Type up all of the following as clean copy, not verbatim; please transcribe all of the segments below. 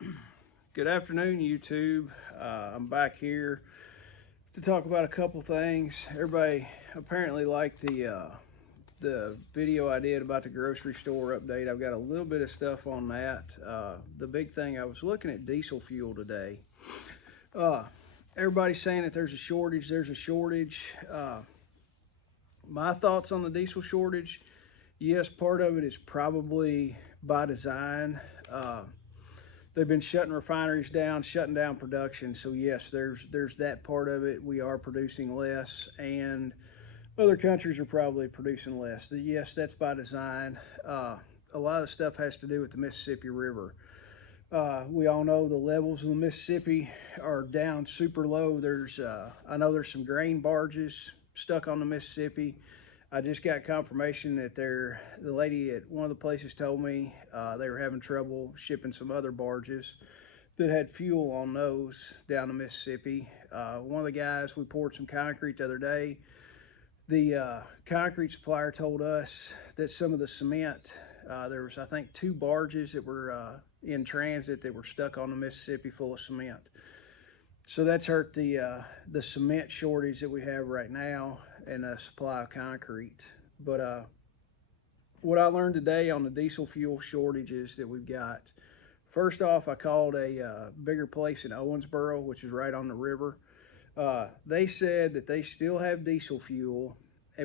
Good afternoon, YouTube. I'm back here to talk about a couple things. Everybody apparently liked the video I did about the grocery store update. I've got a little bit of stuff on that. The big thing, I was looking at diesel fuel today. Uh, Everybody's saying that there's a shortage. There's a shortage. My thoughts on the diesel shortage: yes, part of it is probably by design. They've been shutting refineries down, shutting down production. So yes, there's that part of it. We are producing less, and other countries are probably producing less. Yes, that's by design. A lot of stuff has to do with the Mississippi River. We all know the levels of the Mississippi are down super low. I know there's some grain barges stuck on the Mississippi. I just got confirmation that the lady at one of the places told me they were having trouble shipping some other barges that had fuel on those down the Mississippi. One of the guys, we poured some concrete the other day. The concrete supplier told us that some of the cement, there was, I think, two barges that were in transit that were stuck on the Mississippi full of cement. So that's hurt the cement shortage that we have right now and the supply of concrete. But what I learned today on the diesel fuel shortages that we've got. First off, I called a bigger place in Owensboro, which is right on the river. They said that they still have diesel fuel,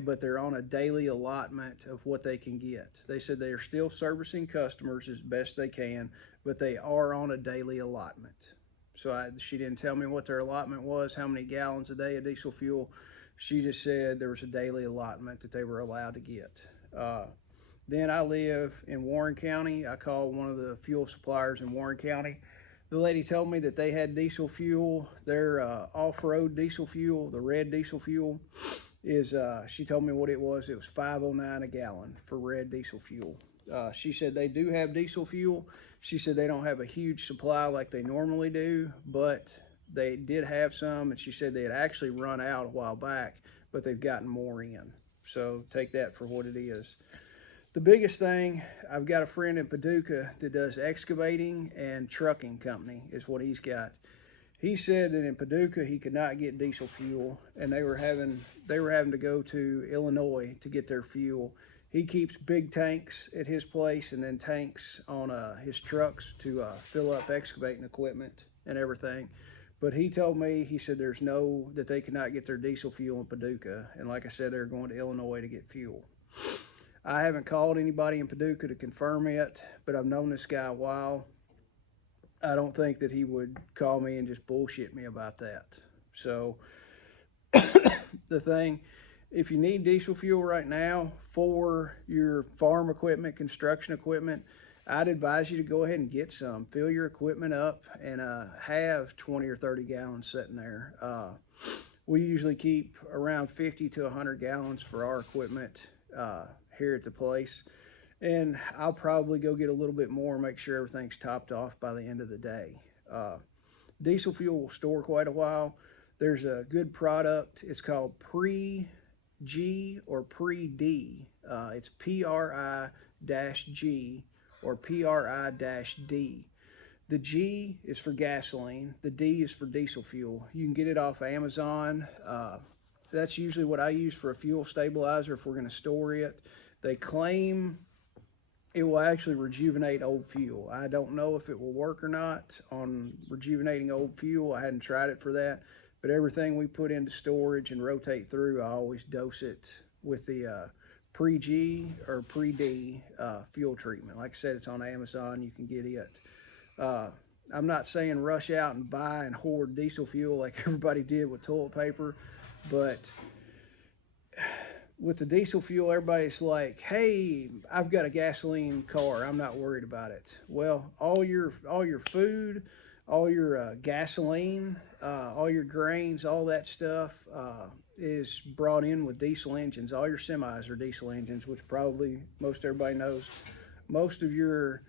but they're on a daily allotment of what they can get. They said they are still servicing customers as best they can, but they are on a daily allotment. She didn't tell me what their allotment was, how many gallons a day of diesel fuel. She just said there was a daily allotment that they were allowed to get. Then I live in Warren County. I called one of the fuel suppliers in Warren County. The lady told me that they had diesel fuel. Their off-road diesel fuel, the red diesel fuel, she told me what it was. It was 5.09 a gallon for red diesel fuel. She said they do have diesel fuel. She said they don't have a huge supply like they normally do, but they did have some, and she said they had actually run out a while back, but they've gotten more in. So take that for what it is. The biggest thing, I've got a friend in Paducah that does excavating and trucking company, is what he's got. He said that in Paducah he could not get diesel fuel, and they were having to go to Illinois to get their fuel. He keeps big tanks at his place and then tanks on his trucks to fill up excavating equipment and everything. But he told me, he said that they could not get their diesel fuel in Paducah, and like I said, they're going to Illinois to get fuel. I haven't called anybody in Paducah to confirm it, but I've known this guy a while. I don't think that he would call me and just bullshit me about that. So the thing, if you need diesel fuel right now for your farm equipment, construction equipment, I'd advise you to go ahead and get some. Fill your equipment up and have 20 or 30 gallons sitting there. We usually keep around 50 to 100 gallons for our equipment here at the place. And I'll probably go get a little bit more, make sure everything's topped off by the end of the day. Uh, Diesel fuel will store quite a while. There's a good product. It's called Pre-G or Pre-D. It's PRI-G or PRI-D. The G is for gasoline. The D is for diesel fuel. You can get it off Amazon. That's usually what I use for a fuel stabilizer if we're going to store it. They claim it will actually rejuvenate old fuel. I don't know if it will work or not on rejuvenating old fuel. I hadn't tried it for that. But everything we put into storage and rotate through, I always dose it with the pre-G or pre-D fuel treatment. Like I said, it's on Amazon. You can get it. Uh, I'm not saying rush out and buy and hoard diesel fuel like everybody did with toilet paper, but with the diesel fuel, everybody's like, "Hey, I've got a gasoline car. I'm not worried about it." Well, all your food, all your gasoline, all your grains, all that stuff is brought in with diesel engines. All your semis are diesel engines, which probably most everybody knows. Most of your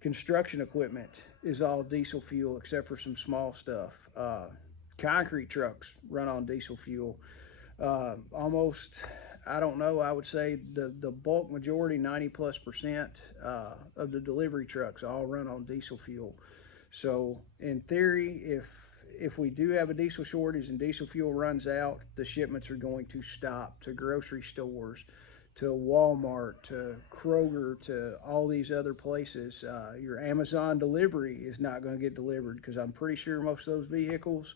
construction equipment is all diesel fuel, except for some small stuff. Concrete trucks run on diesel fuel. Almost, I don't know, I would say the bulk majority, 90+% of the delivery trucks all run on diesel fuel. So in theory, if we do have a diesel shortage and diesel fuel runs out, the shipments are going to stop to grocery stores, to Walmart, to Kroger, to all these other places. Your Amazon delivery is not going to get delivered because I'm pretty sure most of those vehicles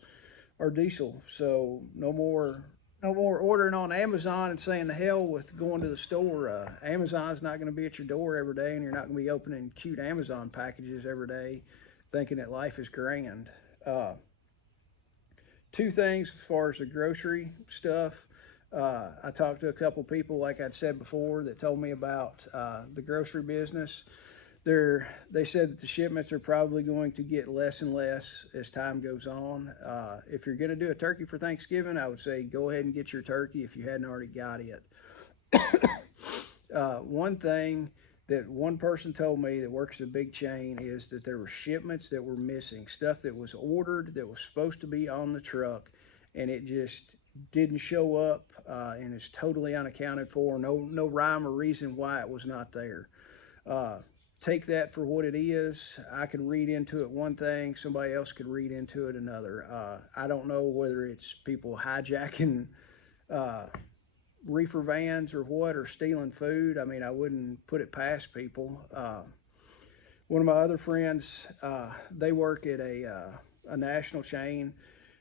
are diesel. So no more ordering on Amazon and saying the hell with going to the store. Amazon's not going to be at your door every day, and you're not going to be opening cute Amazon packages every day thinking that life is grand. Uh, Two things as far as the grocery stuff. I talked to a couple people, like I'd said before, that told me about the grocery business. They said that the shipments are probably going to get less and less as time goes on. If you're going to do a turkey for Thanksgiving, I would say go ahead and get your turkey if you hadn't already got it. One thing that one person told me that works at a big chain is that there were shipments that were missing, stuff that was ordered that was supposed to be on the truck, and it just didn't show up, and it's totally unaccounted for. No rhyme or reason why it was not there. Uh, Take that for what it is. I could read into it one thing, somebody else could read into it another. I don't know whether it's people hijacking uh, reefer vans or what, or stealing food. I mean, I wouldn't put it past people. One of my other friends, they work at a national chain.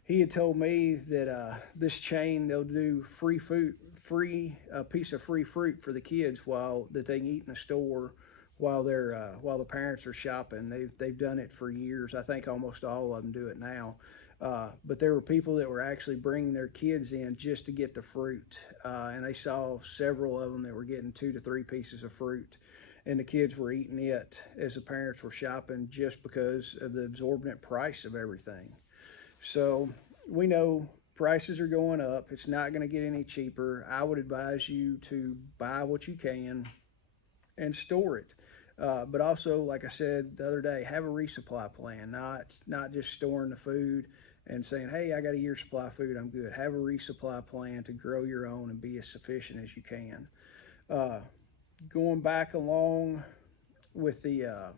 He had told me that this chain, they'll do free food, free a piece of free fruit for the kids while that they can eat in the store while the parents are shopping. They've done it for years. I think almost all of them do it now. But there were people that were actually bringing their kids in just to get the fruit, and they saw several of them that were getting 2 to 3 pieces of fruit, and the kids were eating it as the parents were shopping just because of the exorbitant price of everything. So we know prices are going up. It's not going to get any cheaper. I would advise you to buy what you can and store it. But also, like I said the other day, have a resupply plan, not just storing the food and saying, hey, I got a year's supply of food, I'm good. Have a resupply plan to grow your own and be as sufficient as you can. Uh, Going back along with the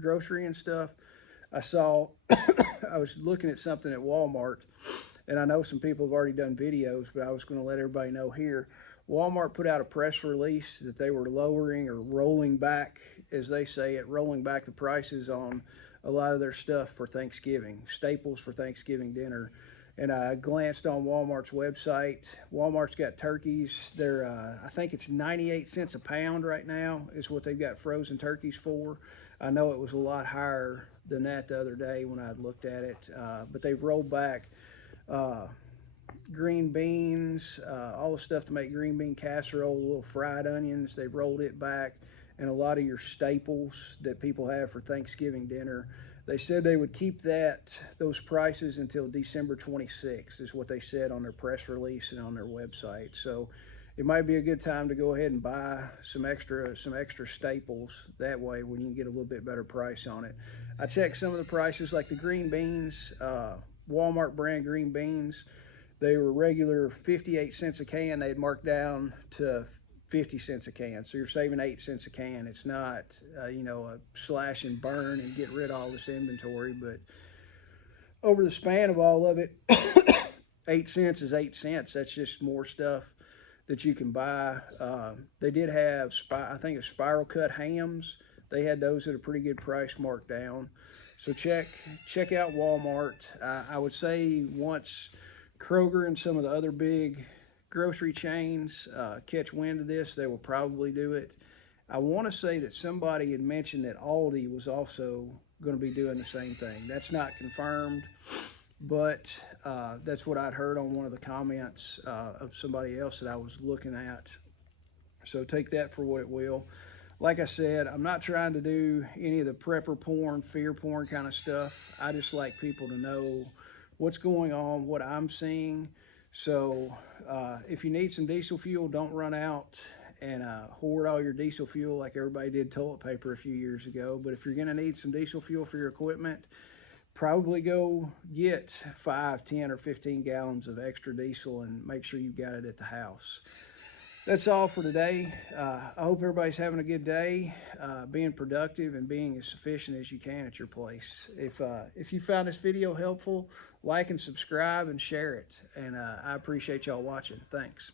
grocery and stuff, I saw, I was looking at something at Walmart, and I know some people have already done videos, but I was going to let everybody know here. Walmart put out a press release that they were lowering or rolling back, as they say it, rolling back the prices on a lot of their stuff for Thanksgiving, staples for Thanksgiving dinner. And I glanced on Walmart's website. Walmart's got turkeys. I think it's 98 cents a pound right now is what they've got frozen turkeys for. I know it was a lot higher than that the other day when I looked at it, but they've rolled back uh, green beans, all the stuff to make green bean casserole, little fried onions. They've rolled it back, and a lot of your staples that people have for Thanksgiving dinner. They said they would keep those prices until December 26th, is what they said on their press release and on their website. So it might be a good time to go ahead and buy some extra staples. That way, when you can get a little bit better price on it. I checked some of the prices, like the green beans, Walmart brand green beans. They were regular 58 cents a can. They'd marked down to 50 cents a can. So you're saving 8 cents a can. It's not, a slash and burn and get rid of all this inventory. But over the span of all of it, 8 cents is 8 cents. That's just more stuff that you can buy. They did have, I think it's spiral cut hams. They had those at a pretty good price marked down. So check out Walmart. I would say once Kroger and some of the other big grocery chains catch wind of this, they will probably do it. I want to say that somebody had mentioned that Aldi was also going to be doing the same thing. That's not confirmed, but that's what I'd heard on one of the comments of somebody else that I was looking at. So take that for what it will. Like I said, I'm not trying to do any of the prepper porn, fear porn kind of stuff. I just like people to know what's going on, what I'm seeing. So if you need some diesel fuel, don't run out and hoard all your diesel fuel like everybody did toilet paper a few years ago. But if you're going to need some diesel fuel for your equipment, probably go get 5, 10, or 15 gallons of extra diesel and make sure you've got it at the house. that's all for today. I hope everybody's having a good day, being productive and being as efficient as you can at your place. If you found this video helpful, like and subscribe and share it. And I appreciate y'all watching. Thanks.